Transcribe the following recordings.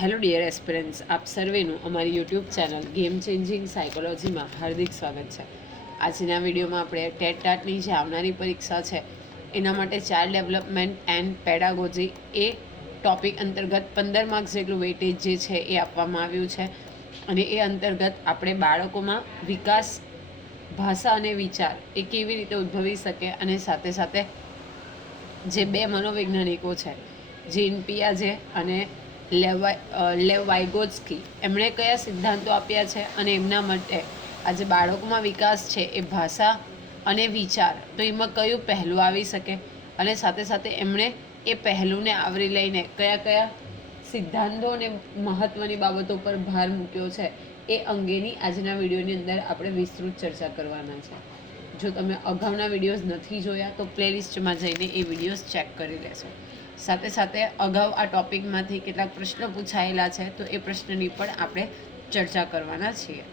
Hello dear aspirants, આપ સર્વેનું અમારી YouTube channel game changing સાયકોલોજીમાં હાર્દિક સ્વાગત છે. આજના વિડીયોમાં આપણે ટેટ ટાટની જે આવનારી પરીક્ષા છે એના માટે child development and pedagogy A topic અંતર્ગત 15 માર્ક્સ જેટલું વેઇટેજ જે છે એ આપવામાં આવ્યું છે. અને એ અંતર્ગત આપણે બાળકોમાં વિકાસ, ભાષા અને વિચાર એ કેવી રીતે ઉદ્ભવી શકે અને સાથે સાથે જે બે મનોવૈજ્ઞાનિકો છે, જીન પિયાજે અને લેવ વાઇગોત્સ્કી, એમણે કયા સિદ્ધાંતો આપ્યા છે અને એમના માટે આજે બાળકોમાં વિકાસ છે એ ભાષા અને વિચાર, તો એમાં કયું પહેલું આવી શકે અને સાથે સાથે એમણે એ પહેલુંને આવરી લઈને કયા કયા સિદ્ધાંતો અને મહત્ત્વની બાબતો પર ભાર મૂક્યો છે એ અંગેની આજના વિડીયોની અંદર આપણે વિસ્તૃત ચર્ચા કરવાના છે. જો તમે અગાઉના વિડીયોઝ નથી જોયા તો પ્લેલિસ્ટમાં જઈને એ વિડીયોઝ ચેક કરી લેશો. સાથે સાથે અગાઉ આ ટોપિકમાંથી કેટલાક પ્રશ્નો પૂછાયેલા છે તો એ પ્રશ્નની પણ આપણે ચર્ચા કરવાના છીએ.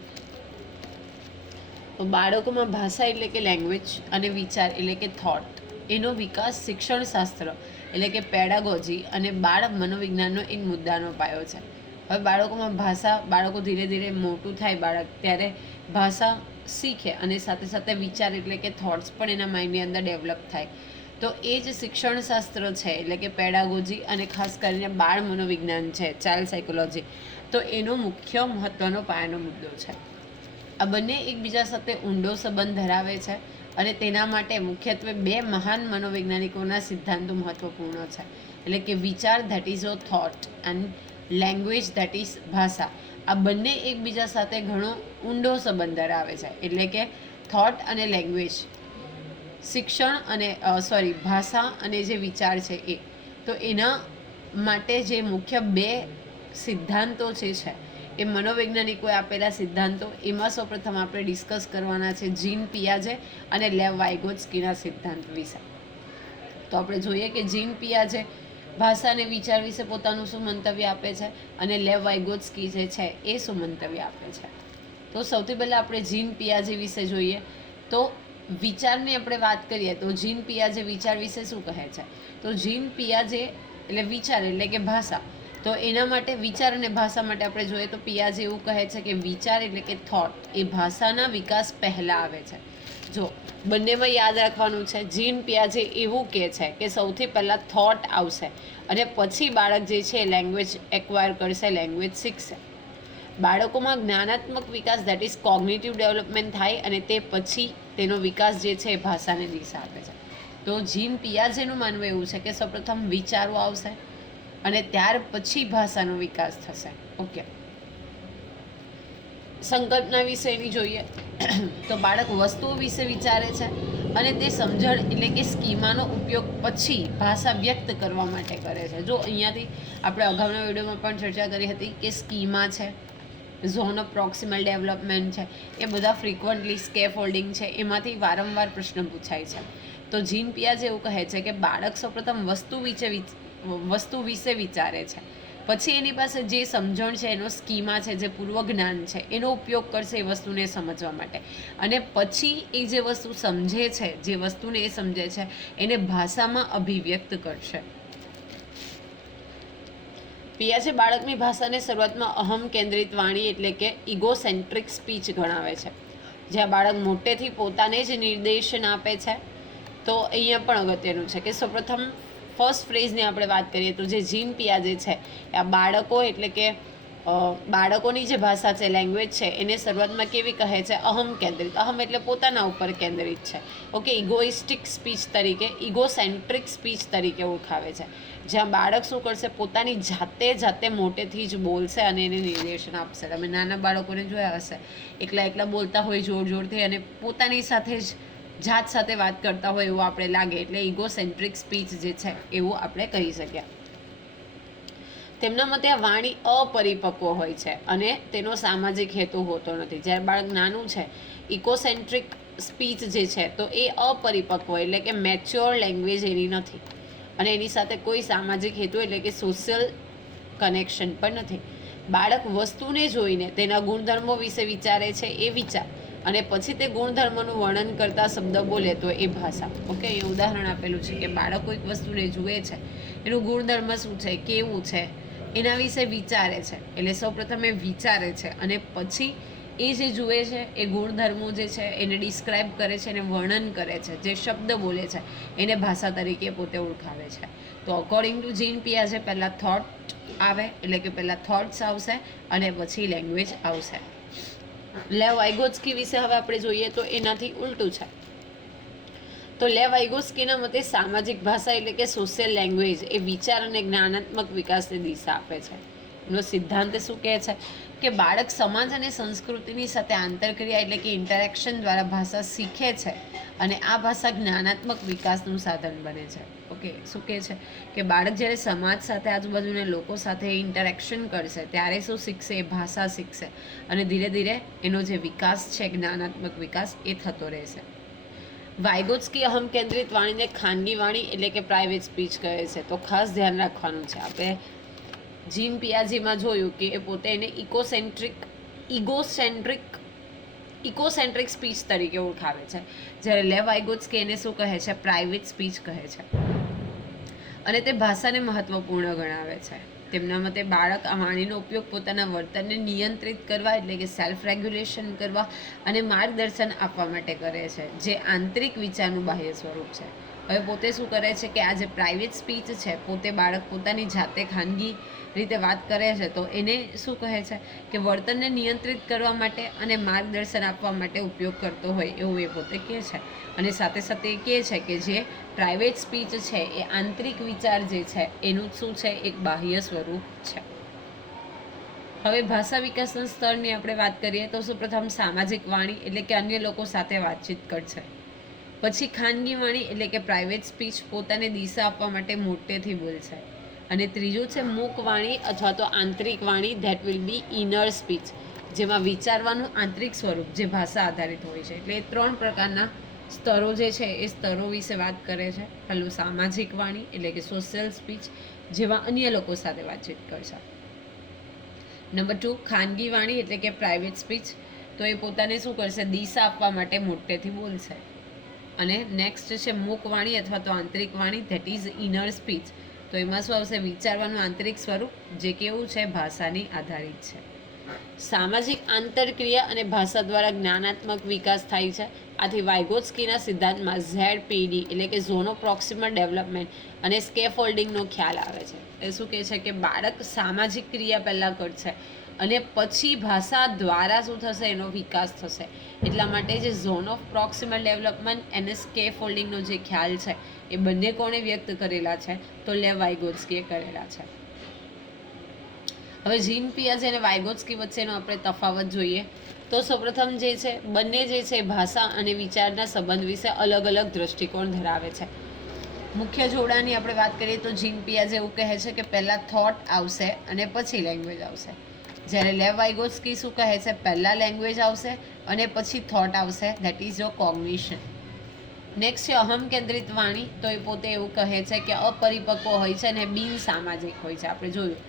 તો બાળકોમાં ભાષા એટલે કે લેંગ્વેજ અને વિચાર એટલે કે થોટ, એનો વિકાસ શિક્ષણશાસ્ત્ર એટલે કે પેડાગોજી અને બાળ મનોવિજ્ઞાનનો એક મુદ્દાનો પાયો છે. હવે બાળકોમાં ભાષા, બાળકો ધીરે ધીરે મોટું થાય બાળક ત્યારે ભાષા શીખે અને સાથે સાથે વિચાર એટલે કે થોટ્સ પણ એના માઇન્ડની અંદર ડેવલપ થાય. તો એ જ શિક્ષણશાસ્ત્ર છે એટલે કે પેડાગોજી અને ખાસ કરીને બાળ મનોવિજ્ઞાન છે, ચાઇલ્ડ સાયકોલોજી, તો એનો મુખ્ય મહત્ત્વનો પાયાનો મુદ્દો છે. આ બંને એકબીજા સાથે ઊંડો સંબંધ ધરાવે છે અને તેના માટે મુખ્યત્વે બે મહાન મનોવૈજ્ઞાનિકોના સિદ્ધાંતો મહત્ત્વપૂર્ણ છે. એટલે કે વિચાર, that is a thought, and language, that is ભાષા. આ બંને એકબીજા સાથે ઘણો ઊંડો સંબંધ ધરાવે છે. એટલે કે થોટ અને લેંગ્વેજ, શિક્ષણ અને ભાષા અને જે વિચાર છે એ, તો એના માટે જે મુખ્ય બે સિદ્ધાંતો જે છે એ મનોવૈજ્ઞાનિકોએ આપેલા સિદ્ધાંતો, એમાં સૌપ્રથમ આપણે ડિસ્કસ કરવાના છે જીન પિયાજે અને લેવ વાઇગોત્સ્કીના સિદ્ધાંત વિશે. તો આપણે જોઈએ કે જીન પિયાજે ભાષા અને વિચાર વિશે પોતાનું શું મંતવ્ય આપે છે અને લેવ વાઇગોત્સ્કી જે છે એ શું મંતવ્ય આપે છે. તો સૌથી પહેલાં આપણે જીન પિયાજે વિશે જોઈએ. તો વિચારની આપણે વાત કરીએ તો જીન પિયાજે વિચાર વિશે શું કહે છે. તો જીન પિયાજે એટલે વિચાર એટલે કે ભાષા, તો એના માટે વિચાર અને ભાષા માટે આપણે જોઈએ તો પિયાજે એવું કહે છે કે વિચાર એટલે કે થોટ એ ભાષાના વિકાસ પહેલાં આવે છે. જો બંનેમાં યાદ રાખવાનું છે, જીન પિયાજે એવું કહે છે કે સૌથી પહેલાં થોટ આવશે અને પછી બાળક જે છે લેંગ્વેજ એક્વાયર કરશે, લેંગ્વેજ શીખશે. બાળકોમાં જ્ઞાનાત્મક વિકાસ, ધેટ ઇઝ કોગ્નિટિવ ડેવલપમેન્ટ થાય અને તે પછી તેનો વિકાસ જે છે એ ભાષાને દિશા આપે છે. તો જીન પિયાજેનું માનવું એવું છે કે સૌપ્રથમ વિચારો આવશે અને ત્યાર પછી ભાષાનો વિકાસ થશે. ઓકે, સંકલ્પના વિશેની જોઈએ તો બાળક વસ્તુઓ વિશે વિચારે છે અને તે સમજણ એટલે કે સ્કીમાનો ઉપયોગ પછી ભાષા વ્યક્ત કરવા માટે કરે છે. જો અહીંયાથી આપણે અગાઉના વિડીયોમાં પણ ચર્ચા કરી હતી કે સ્કીમા છે, ઝોન ઓફ પ્રોક્સિમલ ડેવલપમેન્ટ છે, એ બધા ફ્રિકવન્ટલી સ્કેફોલ્ડિંગ છે, એમાંથી વારંવાર પ્રશ્ન પૂછાય છે. તો જીન પિયાજે એવું કહે છે કે બાળક સૌપ્રથમ વસ્તુ વિશે વિચારે છે, પછી એની પાસે જે સમજણ છે, એનો સ્કીમા છે, જે પૂર્વ જ્ઞાન છે, એનો ઉપયોગ કરશે એ વસ્તુને સમજવા માટે અને પછી એ જે વસ્તુ સમજે છે, જે વસ્તુને એ સમજે છે એને ભાષામાં અભિવ્યક્ત કરશે. પિયાજે બાળકની ભાષાને શરૂઆતમાં અહમ કેન્દ્રિત વાણી એટલે કે ઇગોસેન્ટ્રિક સ્પીચ ગણાવે છે, જ્યાં બાળક મોટેથી પોતાને જ નિર્દેશન આપે છે. તો અહીંયા પણ અગત્યનું છે કે સૌપ્રથમ ફર્સ્ટ ફ્રેઝની આપણે વાત કરીએ તો જે જીન પિયાજે છે આ બાળકો એટલે કે બાળકોની જે ભાષા છે, લેંગ્વેજ છે, એને શરૂઆતમાં કેવી કહે છે? અહમ કેન્દ્રિત. અહમ એટલે પોતાના ઉપર કેન્દ્રિત છે. ઓકે, ઇગોઇસ્ટિક સ્પીચ તરીકે, ઇગોસેન્ટ્રિક સ્પીચ તરીકે ઓળખાવે છે, જ્યાં બાળક શું કરશે? પોતાની જાતે મોટેથી જ બોલશે અને એને નિર્દેશન આપશે. તમે નાના બાળકોને જોયા હશે, એકલા બોલતા હોય જોરથી અને પોતાની સાથે જ જાત સાથે વાત કરતા હોય એવું આપણે લાગે, એટલે ઇગોસેન્ટ્રિક સ્પીચ જે છે એવું આપણે કહી શકીએ. તેમના મતે આ વાણી અપરિપક્વ હોય છે અને તેનો સામાજિક હેતુ હોતો નથી. જ્યારે બાળક નાનું છે, ઇકોસેન્ટ્રિક સ્પીચ જે છે તો એ અપરિપક્વ એટલે કે મેચ્યોર લેંગ્વેજ એની નથી અને એની સાથે કોઈ સામાજિક હેતુ એટલે કે સોશિયલ કનેક્શન પણ નથી. બાળક વસ્તુને જોઈને તેના ગુણધર્મો વિશે વિચારે છે, એ વિચાર, અને પછી તે ગુણધર્મનું વર્ણન કરતા શબ્દ બોલે તો એ ભાષા. ઓકે, એ ઉદાહરણ આપેલું છે કે બાળક કોઈક વસ્તુને જુએ છે, એનું ગુણધર્મ શું છે, કેવું છે, એના વિશે વિચારે છે. એટલે સૌપ્રથમ એ વિચારે છે અને પછી એ જે જુએ છે એ ગુણધર્મો જે છે એને ડિસ્ક્રાઇબ કરે છે, એને વર્ણન કરે છે, જે શબ્દ બોલે છે એને ભાષા તરીકે પોતે ઓળખાવે છે. તો અકોર્ડિંગ ટુ જીન પિયાજે પહેલાં થોટ આવે, એટલે કે પહેલાં થોટ્સ આવશે અને પછી લેંગ્વેજ આવશે. લેવ વાઇગોત્સ્કી વિશે હવે આપણે જોઈએ તો એનાથી ઉલટું છે. તો લેવ વાઇગોત્સ્કીના મતે સામાજિક ભાષા એટલે કે સોશિયલ લેંગ્વેજ એ વિચાર અને જ્ઞાનાત્મક વિકાસની દિશા આપે છે. એનો સિદ્ધાંત શું કહે છે કે બાળક સમાજ અને સંસ્કૃતિની સાથે આંતરક્રિયા એટલે કે ઇન્ટરેક્શન દ્વારા ભાષા શીખે છે અને આ ભાષા જ્ઞાનાત્મક વિકાસનું સાધન બને છે. ઓકે, શું કહે છે કે બાળક જ્યારે સમાજ સાથે આજુબાજુના લોકો સાથે ઇન્ટરેક્શન કરશે ત્યારે શું શીખશે? એ ભાષા શીખશે અને ધીરે ધીરે એનો જે વિકાસ છે જ્ઞાનાત્મક વિકાસ એ થતો રહેશે. વાઇગોત્સ્કી અહમ કેન્દ્રિત વાણીને ખાનગી વાણી એટલે કે પ્રાઇવેટ સ્પીચ કહે છે. તો ખાસ ધ્યાન રાખવાનું છે. આપણે જીન પિયાજીમાં જોયું કે એ પોતે એને ઇકોસેન્ટ્રિક સ્પીચ તરીકે ઓળખાવે છે, જ્યારે લેવ વાઇગોત્સ્કી એને શું કહે છે? પ્રાઇવેટ સ્પીચ કહે છે અને તે ભાષાને મહત્વપૂર્ણ ગણાવે છે. તેમના મતે બાળક આ વાણીનો ઉપયોગ પોતાના વર્તનને નિયંત્રિત કરવા એટલે કે સેલ્ફ રેગ્યુલેશન કરવા અને માર્ગદર્શન આપવા માટે કરે છે, જે આંતરિક વિચારનું બાહ્ય સ્વરૂપ છે. હવે પોતે શું કરે છે કે આ જે પ્રાઇવેટ સ્પીચ છે, પોતે બાળક પોતાની જાતે ખાનગી રીતે વાત કરે છે તો એને શું કહે છે કે વર્તનને નિયંત્રિત કરવા માટે અને માર્ગદર્શન આપવા માટે ઉપયોગ કરતો હોય એવું એ પોતે કહે છે. અને સાથે સાથે એ કહે છે કે જે પ્રાઇવેટ સ્પીચ છે એ આંતરિક વિચાર જે છે એનું શું છે? એક બાહ્ય સ્વરૂપ છે. હવે ભાષા વિકાસના સ્તરની આપણે વાત કરીએ તો સૌપ્રથમ સામાજિક વાણી એટલે કે અન્ય લોકો સાથે વાતચીત કરશે. પછી ખાનગી વાણી એટલે કે પ્રાઇવેટ સ્પીચ, પોતાને દિશા આપવા માટે મોટેથી બોલશે. અને ત્રીજું છે મૂક વાણી અથવા તો આંતરિક વાણી, that will be inner speech, જેમાં વિચારવાનું આંતરિક સ્વરૂપ જે ભાષા આધારિત હોય છે. એટલે એ 3 પ્રકારના સ્તરો જે છે એ સ્તરો વિશે વાત કરે છે. પહેલું સામાજિક વાણી એટલે કે સોશિયલ સ્પીચ, જેમાં અન્ય લોકો સાથે વાતચીત કરશે. નંબર 2 ખાનગી વાણી એટલે કે પ્રાઇવેટ સ્પીચ, તો એ પોતાને શું કરશે? દિશા આપવા માટે મોટેથી બોલશે. અને નેક્સ્ટ છે મૂક વાણી અથવા તો આંતરિક વાણી, ધેટ ઇઝ ઇનર સ્પીચ, તો એમાં શું આવશે? વિચારવાનું આંતરિક સ્વરૂપ, જે કેવું છે? ભાષાની આધારિત છે. સામાજિક આંતરક્રિયા અને ભાષા દ્વારા જ્ઞાનાત્મક વિકાસ થાય છે. આથી વાઇગોત્સ્કીના સિદ્ધાંતમાં ZPD એટલે કે ઝોન ઓફ પ્રોક્સિમલ ડેવલપમેન્ટ અને સ્કેફોલ્ડિંગનો ખ્યાલ આવે છે. એ શું કહે છે કે બાળક સામાજિક ક્રિયા પહેલાં કરશે અને પછી ભાષા દ્વારા શું થશે? એનો વિકાસ થશે. એટલા માટે જે ઝોન ઓફ પ્રોક્સિમલ ડેવલપમેન્ટ અને સ્કેફોલ્ડિંગનો જે ખ્યાલ છે એ બંને કોણે વ્યક્ત કરેલા છે? તો લેવ વાઇગોત્સ્કીએ કરેલા છે. હવે જીન પિયાજે અને વાઇગોત્સ્કી વચ્ચેનો આપણે તફાવત જોઈએ તો સૌપ્રથમ જે છે બંને જે છે ભાષા અને વિચારના સંબંધ વિશે અલગ અલગ દ્રષ્ટિકોણ ધરાવે છે. મુખ્ય જોડાણની આપણે વાત કરીએ તો જીન પિયાજે એવું કહે છે કે પહેલાં થોટ આવશે અને પછી લેંગ્વેજ આવશે, જ્યારે લેવ વાઇગોત્સ્કી શું કહે છે? પહેલાં લેંગ્વેજ આવશે અને પછી થોટ આવશે, that is your cognition. Next છે અહમ કેન્દ્રિત વાણી, તો એ પોતે એવું કહે છે કે અપરિપક્વ હોય છે અને બિન સામાજિક હોય છે. આપણે જોયું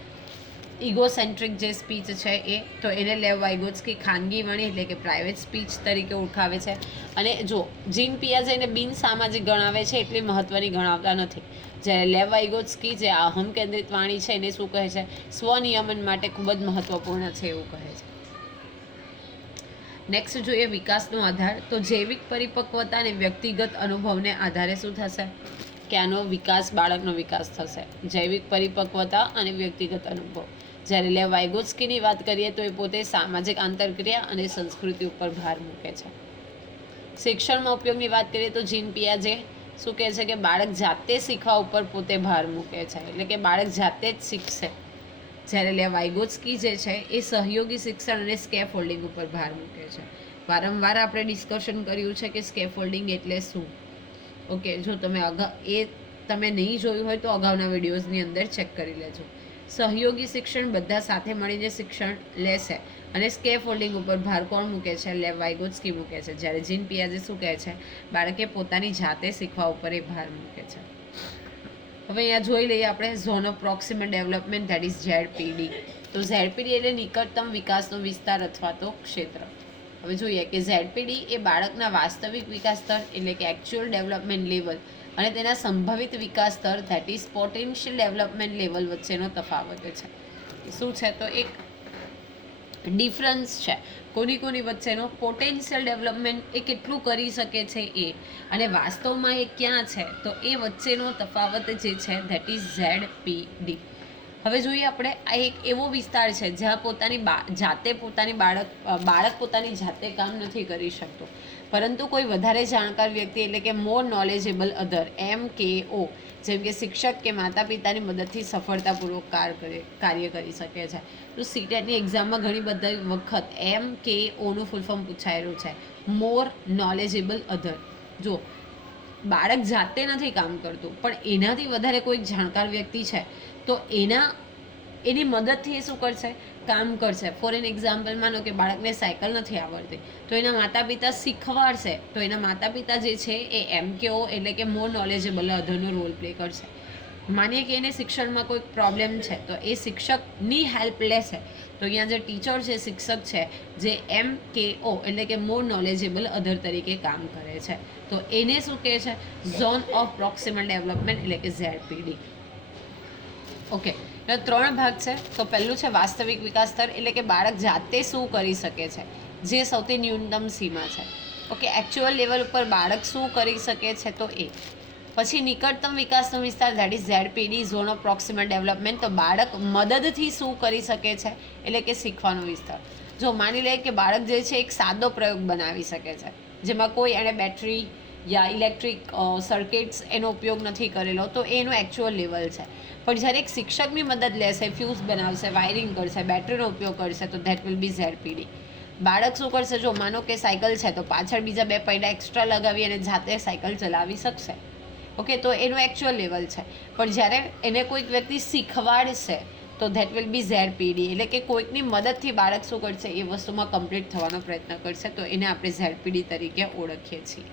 ઇગોસેન્ટ્રિક જે સ્પીચ છે એ, તો એને લેવ વાઇગોત્સ્કી ખાનગી વાણી એટલે કે પ્રાઇવેટ સ્પીચ તરીકે ઓળખાવે છે. અને જો જીન પિયાજે એને બિન સામાજિક ગણાવે છે એટલી મહત્ત્વની ગણાવતા નથી, જ્યારે લેવ વાઇગોત્સ્કી જે અહમ કેન્દ્રિત વાણી છે એને શું કહે છે? સ્વનિયમન માટે ખૂબ જ મહત્ત્વપૂર્ણ છે એવું કહે છે. નેક્સ્ટ જોઈએ વિકાસનો આધાર, તો જૈવિક પરિપક્વતા અને વ્યક્તિગત અનુભવને આધારે શું થશે? કે આનો વિકાસ, બાળકનો વિકાસ થશે. જૈવિક પરિપક્વતા અને વ્યક્તિગત અનુભવ. જ્યારે લેવ વાઇગોત્સ્કીની વાત કરીએ તો એ પોતે સામાજિક આંતરક્રિયા અને સંસ્કૃતિ ઉપર ભાર મૂકે છે. શિક્ષણમાં ઉપયોગની વાત કરીએ તો જીન પિયાજે શું કહે છે કે બાળક જાતે શીખવા ઉપર પોતે ભાર મૂકે છે, એટલે કે બાળક જાતે જ શીખશે. જ્યારે લેવ વાઇગોત્સ્કી જે છે એ સહયોગી શિક્ષણ અને સ્કેફોલ્ડિંગ ઉપર ભાર મૂકે છે. વારંવાર આપણે ડિસ્કશન કર્યું છે કે સ્કેફોલ્ડિંગ એટલે શું. ઓકે, જો તમે નહીં જોયું હોય તો અગાઉના વિડીયોઝની અંદર ચેક કરી લેજો. સહયોગી શિક્ષણ બધા સાથે મળીને શિક્ષણ લેશે અને સ્કેફોલ્ડિંગ ઉપર ભાર કોણ મૂકે છે? લેવ વાઇગોત્સ્કી મૂકે છે. જ્યારે જીન પિયાજે શું કહે છે? બાળકે પોતાની જાતે શીખવા ઉપર એ ભાર મૂકે છે. હવે અહીંયા જોઈ લઈએ આપણે zone of proximal development, that is ZPD. તો ZPD એટલે નિકટતમ વિકાસનો વિસ્તાર અથવા તો ક્ષેત્ર. હવે જોઈએ કે ZPD એ બાળકના વાસ્તવિક વિકાસ સ્તર એટલે કે એકચ્યુઅલ ડેવલપમેન્ટ લેવલ અને તેના સંભવિત વિકાસ સ્તર that is potential development level વચ્ચેનો તફાવત છે. શું છે? તો એક ડિફરન્સ છે કોની વચ્ચેનો. પોટેન્શિયલ ડેવલપમેન્ટ એ કેટલું કરી શકે છે એ, અને વાસ્તવમાં એ ક્યાં છે, તો એ વચ્ચેનો તફાવત જે છે ધેટ ઇઝ ZPD. હવે જોઈએ આપણે, આ એક એવો વિસ્તાર છે જ્યાં બાળક પોતાની જાતે કામ નથી કરી શકતો, પરંતુ કોઈ વધારે જાણકાર વ્યક્તિ એટલે કે મોર નોલેજેબલ અધર MKO જેમ કે શિક્ષક કે માતા પિતાની મદદથી સફળતાપૂર્વક કાર્ય કરી શકે છે. તો સીટેટની એક્ઝામમાં ઘણી બધી વખત MKOનું ફૂલ ફોર્મ પૂછાયેલું છે, મોર નોલેજેબલ અધર. જો બાળક જાતે નથી કામ કરતું, પણ એનાથી વધારે કોઈ જાણકાર વ્યક્તિ છે તો એની મદદથી એ શું કરશે? કામ કરશે. ફોર એન એક્ઝામ્પલ, માનો કે બાળકને સાયકલ નથી આવડતી, તો એના માતા પિતા શીખવાડશે, તો એના માતા પિતા જે છે એ MKO એટલે કે મોર નોલેજેબલ અધરનો રોલ પ્લે કરશે. માનીએ કે એને શિક્ષણમાં કોઈ પ્રોબ્લેમ છે, તો એ શિક્ષકની હેલ્પ લેશે. તો અહીંયા જે ટીચર છે, શિક્ષક છે, જે MKO એટલે કે મોર નોલેજેબલ અધર તરીકે કામ કરે છે, તો એને શું કહે છે? ઝોન ઓફ પ્રોક્સિમલ ડેવલપમેન્ટ એટલે કે ZPD. ઓકે, એટલે 3 ભાગ છે. તો પહેલું છે વાસ્તવિક વિકાસ સ્તર, એટલે કે બાળક જાતે શું કરી શકે છે, જે સૌથી ન્યૂનતમ સીમા છે. ઓકે, એકચ્યુઅલ લેવલ ઉપર બાળક શું કરી શકે છે, તો એ. પછી નિકટતમ વિકાસનો વિસ્તાર that is ZPD, zone of proximal development. તો બાળક મદદથી શું કરી શકે છે, એટલે કે શીખવાનો વિસ્તાર. જો માની લે કે બાળક જે છે એક સાદો પ્રયોગ બનાવી શકે છે, જેમાં કોઈ એણે બેટરી યા ઇલેક્ટ્રિક સર્કિટ્સ એનો ઉપયોગ નથી કરેલો, તો એનું એકચ્યુઅલ લેવલ છે. પણ જ્યારે એક શિક્ષકની મદદ લેશે, ફ્યુઝ બનાવશે, વાયરિંગ કરશે, બેટરીનો ઉપયોગ કરશે, તો ધેટ વિલ બી ZPD. બાળક શું કરશે? જો માનો કે સાયકલ છે, તો પાછળ બીજા 2 પૈડા એક્સ્ટ્રા લગાવી અને જાતે સાયકલ ચલાવી શકશે. ઓકે, તો એનું એકચ્યુઅલ લેવલ છે. પણ જ્યારે એને કોઈક વ્યક્તિ શીખવાડશે, તો ધેટ વિલ બી ZPD, એટલે કે કોઈકની મદદથી બાળક શું કરશે? એ વસ્તુમાં કમ્પ્લીટ થવાનો પ્રયત્ન કરશે, તો એને આપણે ZPD તરીકે ઓળખીએ છીએ.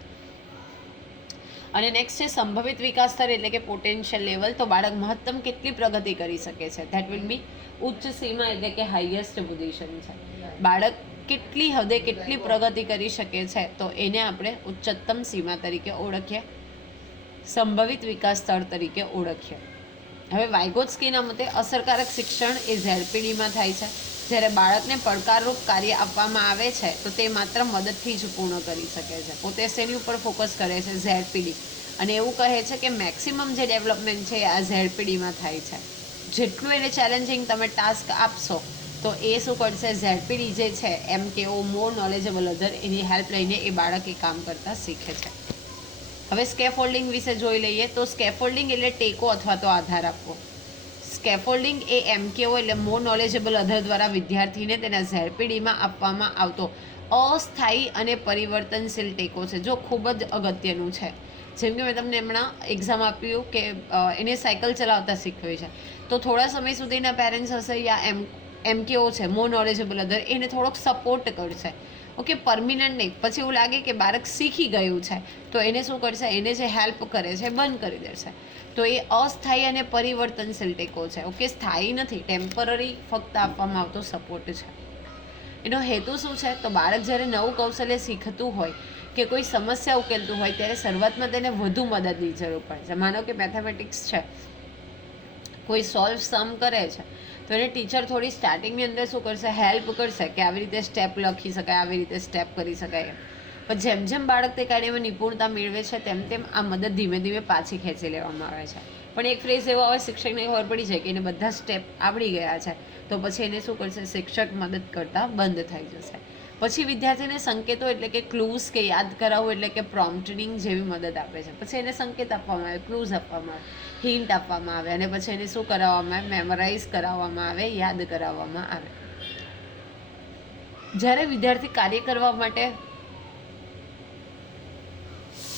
અને નેક્સ્ટ છે સંભવિત વિકાસ સ્તર એટલે કે પોટેન્શિયલ લેવલ. તો બાળક મહત્તમ કેટલી પ્રગતિ કરી શકે છે? ધેટ વિલ બી ઉચ્ચ સીમા એટલે કે હાઈએસ્ટ પોઝિશન છે. બાળક કેટલી હદે કેટલી પ્રગતિ કરી શકે છે, તો એને આપણે ઉચ્ચતમ સીમા તરીકે ઓળખીએ, સંભવિત વિકાસ સ્તર તરીકે ઓળખીએ. હવે વાઇગોત્સ્કીના મતે અસરકારક શિક્ષણ એ ZPDમાં થાય છે. જ્યારે બાળકને પડકારરૂપ કાર્ય આપવામાં આવે છે, તો તે માત્ર મદદથી જ પૂર્ણ કરી શકે છે. પોતે શેની ઉપર ફોકસ કરે છે? ZPD. અને એવું કહે છે કે મેક્સિમમ જે ડેવલપમેન્ટ છે આ ZPDમાં થાય છે. જેટલું એને ચેલેન્જિંગ તમે ટાસ્ક આપશો, તો એ શું કરશે? ZPD જે છે MKO મોર નોલેજેબલ અધર, એની હેલ્પ લઈને એ બાળક એ કામ કરતાં શીખે છે. હવે સ્કેફોલ્ડિંગ વિશે જોઈ લઈએ. તો સ્કેફોલ્ડિંગ એટલે ટેકો અથવા તો આધાર આપવો. સ્કેફોલ્ડિંગ એ MKO એટલે મોર નોલેજેબલ અધર દ્વારા વિદ્યાર્થીને તેના ZPDમાં આપવામાં આવતો અસ્થાયી અને પરિવર્તનશીલ ટેકો છે. જો ખૂબ જ અગત્યનું છે. જેમ કે મેં તમને હમણાં એક્ઝામ આપ્યું કે એને સાયકલ ચલાવતા શીખવી છે, તો થોડા સમય સુધીના પેરેન્ટ્સ હશે યા MKO છે મોર નોલેજેબલ અધર, એને થોડોક સપોર્ટ કરશે. ઓકે, પરમિનન્ટ નહીં. પછી એવું લાગે કે બાળક શીખી ગયું છે, તો એને શું કરશે? એને જે હેલ્પ કરે છે બંધ કરી દેશે. તો એ અસ્થાયી અને પરિવર્તનશીલ ટેકો છે. ઓકે, સ્થાયી નથી, ટેમ્પરરી ફક્ત આપવામાં આવતો સપોર્ટ છે. એનો હેતુ શું છે? તો બાળક જ્યારે નવું કૌશલ્ય શીખતું હોય કે કોઈ સમસ્યા ઉકેલતું હોય, ત્યારે શરૂઆતમાં તેને વધુ મદદની જરૂર પડે છે. માનો કે મેથેમેટિક્સ છે, કોઈ સોલ્વ સમ કરે છે, તો એને ટીચર થોડી સ્ટાર્ટિંગની અંદર શું કરશે? હેલ્પ કરશે કે આવી રીતે સ્ટેપ લખી શકાય, આવી રીતે સ્ટેપ કરી શકાય. પણ જેમ જેમ બાળક તે કાર્યમાં નિપુણતા મેળવે છે, તેમ તેમ આ મદદ ધીમે ધીમે પાછી ખેંચી લેવામાં આવે છે. પણ એક ફ્રેઝ એવો આવે, શિક્ષકને ખબર પડી જાય કે એને બધા સ્ટેપ આવડી ગયા છે, તો પછી એને શું કરશે? શિક્ષક મદદ કરતા બંધ થઈ જશે. પછી વિદ્યાર્થીને સંકેતો એટલે કે ક્લૂઝ કે યાદ કરાવવું એટલે કે પ્રોમ્પ્ટિંગ જેવી મદદ આપે છે. પછી એને સંકેત આપવામાં આવે, ક્લૂઝ આપવામાં આવે, હિન્ટ આપવામાં આવે, અને પછી એને શું કરાવવામાં આવે? મેમરાઇઝ કરાવવામાં આવે, યાદ કરાવવામાં આવે. જ્યારે વિદ્યાર્થી કાર્ય કરવા માટે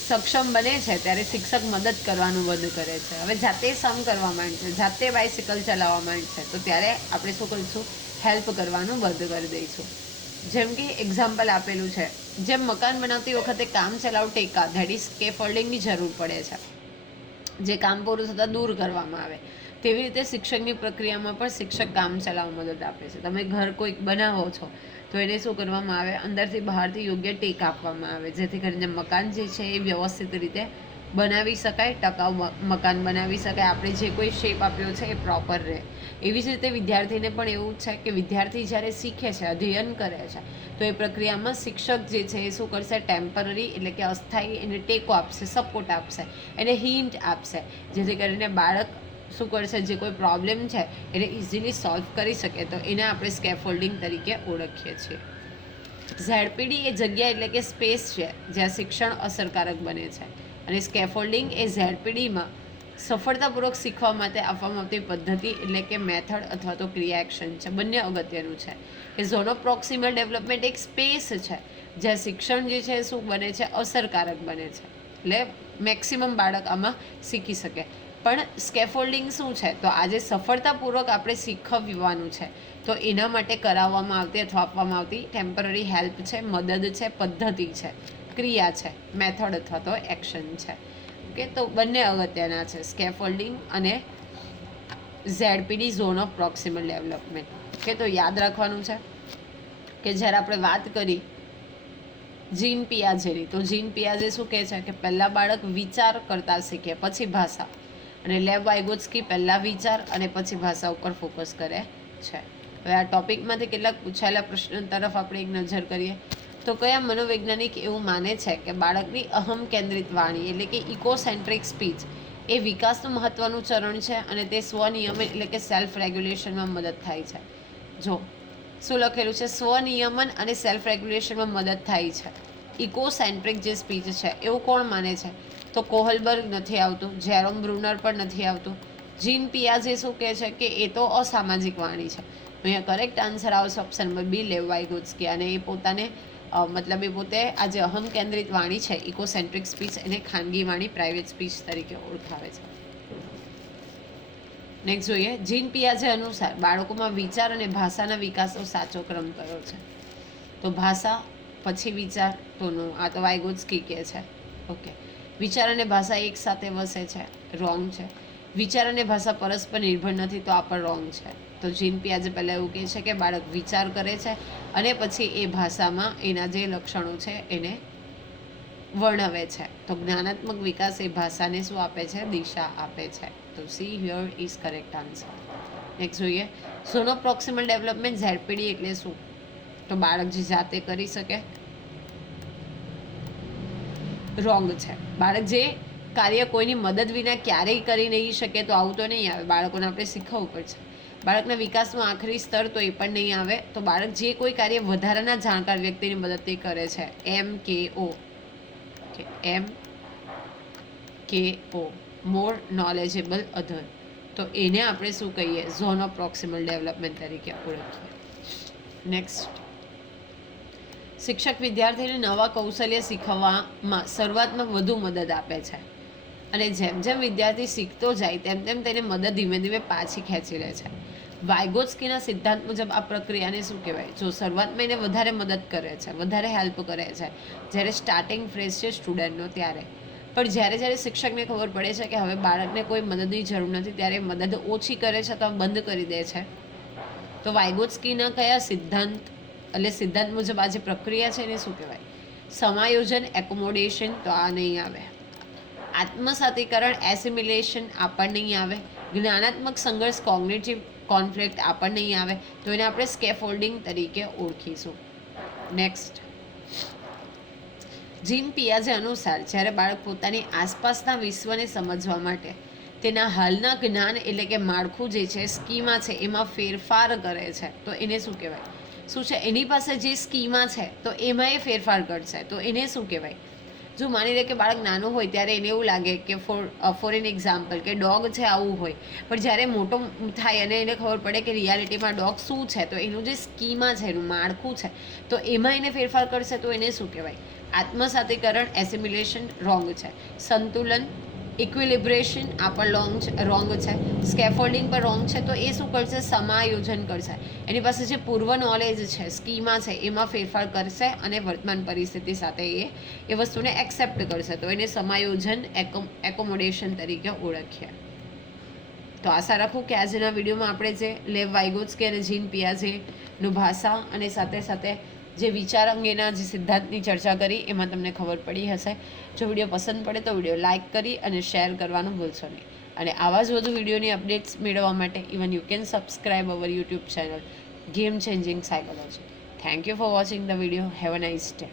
સક્ષમ બને છે, ત્યારે શિક્ષક મદદ કરવાનું બંધ કરે છે. હવે જાતે સમ કરવા માંડશે, જાતે બાઇસિકલ ચલાવવા માંડશે, તો ત્યારે આપણે શું કરીશું? હેલ્પ કરવાનું બંધ કરી દઈશું. જેમ કે એક્ઝામ્પલ આપેલું છે, જેમ મકાન બનાવતી વખતે કામ ચલાવ ટેકા ધેટ ઇઝ સ્કેફોલ્ડિંગની જરૂર પડે છે, જે કામ પૂરું થતાં દૂર કરવામાં આવે, તેવી રીતે શિક્ષકની પ્રક્રિયામાં પણ શિક્ષક કામ ચલાવ મદદ આપે છે. તમે ઘર કોઈક બનાવો છો, તો એને શું કરવામાં આવે? અંદરથી બહારથી યોગ્ય ટેક આપવામાં આવે, જેથી કરીને મકાન જે છે એ વ્યવસ્થિત રીતે બનાવી શકાય, ટકાઉ મકાન બનાવી શકાય, આપણે જે કોઈ શેપ આપ્યો છે એ પ્રોપર રહે. એવી જ રીતે વિદ્યાર્થીને પણ એવું જ છે કે વિદ્યાર્થી જ્યારે શીખે છે, અધ્યયન કરે છે, તો એ પ્રક્રિયામાં શિક્ષક જે છે એ શું કરશે, ટેમ્પરરી એટલે કે અસ્થાયી એને ટેકો આપશે, સપોર્ટ આપશે, એને હિન્ટ આપશે, જેથી કરીને બાળક શું કરશે, જે કોઈ પ્રોબ્લેમ છે એને ઇઝીલી સોલ્વ કરી શકે. તો એને આપણે સ્કેફોલ્ડિંગ તરીકે ઓળખીએ છીએ. ઝેડપીડી એ જગ્યા એટલે કે સ્પેસ છે જ્યાં શિક્ષણ અસરકારક બને છે, અને સ્કેફોલ્ડિંગ એ ઝેડપીડીમાં સફળતાપૂર્વક શીખવા માટે આપવામાં આવતી પદ્ધતિ એટલે કે મેથડ અથવા તો ક્રિયા એક્શન છે. બંને અગત્યનું છે કે ઝોન ઓફ પ્રોક્સિમલ ડેવલપમેન્ટ એક સ્પેસ છે જ્યાં શિક્ષણ જે છે શું બને છે, અસરકારક બને છે, એટલે મેક્સિમમ બાળક આમાં શીખી શકે. પણ સ્કેફોલ્ડિંગ શું છે, તો આજે સફળતાપૂર્વક આપણે શીખવવાનું છે, તો એના માટે કરાવવામાં આવતી અથવા આપવામાં આવતી ટેમ્પરરી હેલ્પ છે, મદદ છે, પદ્ધતિ છે, ક્રિયા છે, મેથડ અથવા તો એક્શન છે. ઓકે, તો બંને અગત્યના છે, સ્કેફોલ્ડિંગ અને ZPD, zone of proximal development. Okay, તો યાદ રાખવાનું છે કે જ્યારે આપણે વાત કરી જીન પિયાજેની, તો જીન પિયાજે શું કહે છે કે પહેલાં બાળક વિચાર કરતા શીખે, પછી ભાષા, અને લેવ વાઇગોત્સ્કી પહેલાં વિચાર અને પછી ભાષા ઉપર ફોકસ કરે છે. હવે આ ટોપિકમાંથી કેટલાક પૂછાયેલા પ્રશ્નો તરફ આપણે એક નજર કરીએ. તો કયા મનોવૈજ્ઞાનિક એવું માને છે કે બાળકની અહમ કેન્દ્રિત વાણી એટલે કે ઇકોસેન્ટ્રિક સ્પીચ એ વિકાસનું મહત્વનું ચરણ છે અને તે સ્વનિયમન એટલે કે સેલ્ફ રેગ્યુલેશનમાં મદદ થાય છે. જો શું લખેલું છે, સ્વનિયમન અને સેલ્ફ રેગ્યુલેશનમાં મદદ થાય છે. ઇકોસેન્ટ્રિક જે સ્પીચ છે એવું કોણ માને છે, તો કોહલબર્ગ નથી આવતું, જેરોમ બ્રુનર પણ નથી આવતું. જીન પિયાજે શું કહે છે કે એ તો અસામાજિક વાણી છે. અહીંયા કરેક્ટ આન્સર આવશે ઓપ્શન નંબર બી, લેવ વાઇગોત્સ્કી. અને એ પોતાને મતલબ એ પોતે આ જે અહમ કેન્દ્રિત વાણી છે, ઇકોસેન્ટ્રિક સ્પીચ, એને ખાનગી વાણી, પ્રાઇવેટ સ્પીચ તરીકે ઓળખાવે છે. નેક્સ્ટ જોઈએ, જીન પિયાજે અનુસાર બાળકોમાં વિચાર અને ભાષાના વિકાસનો સાચો ક્રમ કયો છે, તો ભાષા પછી વિચાર, તો નો, આ તો વાઇગોત્સ્કી કહે છે. ઓકે, વિચાર અને ભાષા એક સાથે વસે છે, રોંગ છે. વિચાર અને ભાષા પરસ્પર નિર્ભર નથી, તો આ પણ રોંગ છે. તો જીન પિયાજે પહેલાં એવું કહે છે કે બાળક વિચાર કરે છે અને પછી એ ભાષામાં એના જે લક્ષણો છે એને વર્ણવે છે. તો જ્ઞાનાત્મક વિકાસ એ ભાષાને શું આપે છે, દિશા આપે છે. તો C here is correct answer. Next જોઈએ, ઝોન ઓફ પ્રોક્સિમલ ડેવલપમેન્ટ ઝેડપીડી એટલે શું, તો બાળક જે જાતે કરી શકે, રોંગ છે. બાળક જે કાર્ય કોઈની મદદ વિના ક્યારેય કરી નહીં શકે, તો આવું તો નહીં આવે, બાળકોને આપણે શીખવવું પડશે. બાળકના વિકાસનું આખરી સ્તર, તો એ પણ નહીં આવે. તો બાળક જે કોઈ કાર્ય વધારાના જાણકાર વ્યક્તિની મદદથી કરે છે, MKO, MKO, મોર નોલેજેબલ અધર, તો એને આપણે શું કહીએ, ઝોન ઓફ પ્રોક્સિમલ ડેવલપમેન્ટ તરીકે ઓળખીએ. નેક્સ્ટ, શિક્ષક વિદ્યાર્થીને નવા કૌશલ્ય શીખવવામાં શરૂઆતમાં વધુ મદદ આપે છે, અને જેમ જેમ વિદ્યાર્થી શીખતો જાય તેમ તેમ તેને મદદ ધીમે ધીમે પાછી ખેંચી લે છે. વાઇગોત્સ્કીના સિદ્ધાંત મુજબ આ પ્રક્રિયાને શું કહેવાય, જો શરૂઆતમાં એને વધારે મદદ કરે છે, વધારે હેલ્પ કરે છે, જ્યારે સ્ટાર્ટિંગ ફ્રેઝ છે સ્ટુડન્ટનો ત્યારે. પણ જ્યારે જ્યારે શિક્ષકને ખબર પડે છે કે હવે બાળકને કોઈ મદદની જરૂર નથી, ત્યારે મદદ ઓછી કરે છે અથવા બંધ કરી દે છે. તો વાઇગોત્સ્કીના કયા સિદ્ધાંત, એટલે સિદ્ધાંત મુજબ આ જે પ્રક્રિયા છે એને શું કહેવાય, સમાયોજન, એકોમોડેશન, તો આ નહીં આવે. આત્મસાતીકરણ, એસિમિલેશન, આ પણ નહીં આવે. જ્ઞાનાત્મક સંઘર્ષ, કોગ્નિટિવ કોન્ફ્લિક્ટ, આ પણ નહીં આવે. તો એને આપણે સ્કેફોલ્ડિંગ તરીકે ઓળખીશું. નેક્સ્ટ, જીન પિયાજે અનુસાર જ્યારે બાળક પોતાની આસપાસના વિશ્વને સમજવા માટે તેના હાલના જ્ઞાન એટલે કે માળખું જે છે, સ્કીમા છે, એમાં ફેરફાર કરે છે, તો એને શું કહેવાય, શું છે, એની પાસે જે સ્કીમા છે તો એમાં એ ફેરફાર કરશે, તો એને શું કહેવાય. જો માની લે કે બાળક નાનું હોય ત્યારે એને એવું લાગે કે ફોર એન એક્ઝામ્પલ કે ડોગ છે આવું હોય, પણ જ્યારે મોટો થાય અને એને ખબર પડે કે રિયાલિટીમાં ડોગ શું છે, તો એનું જે સ્કીમા છે, એનું માળખું છે, તો એમાં એને ફેરફાર કરશે, તો એને શું કહેવાય. આત્મસાતીકરણ, એસિમિલેશન, રોંગ છે. સંતુલન, ઇક્વિલિબ્રેશન, આ પણ રોંગ છે. સ્કેફોલ્ડિંગ પણ રોંગ છે. તો એ શું કરશે, સમાયોજન કરશે. એની પાસે જે પૂર્વ નોલેજ છે, સ્કીમા છે, એમાં ફેરફાર કરશે અને વર્તમાન પરિસ્થિતિ સાથે એ વસ્તુને એક્સેપ્ટ કરશે, તો એને સમાયોજન, એકોમોડેશન તરીકે ઓળખીએ. તો આશા રાખું કે આજના વિડીયોમાં આપણે જે લેવ વાઇગોત્સ્કી અને જીન પિયાજેનું ભાષા અને સાથે સાથે જે વિચાર અંગેના જે સિદ્ધાંતની ચર્ચા કરી એમાં તમને ખબર પડી હશે. જો વિડીયો પસંદ પડે તો વિડીયો લાઇક કરી અને શેર કરવાનું ભૂલશો નહીં. અને આવા જ વધુ વિડીયોની અપડેટ્સ મેળવવા માટે even you can subscribe our YouTube channel game changing psychology. Thank you for watching the video. Have a nice day.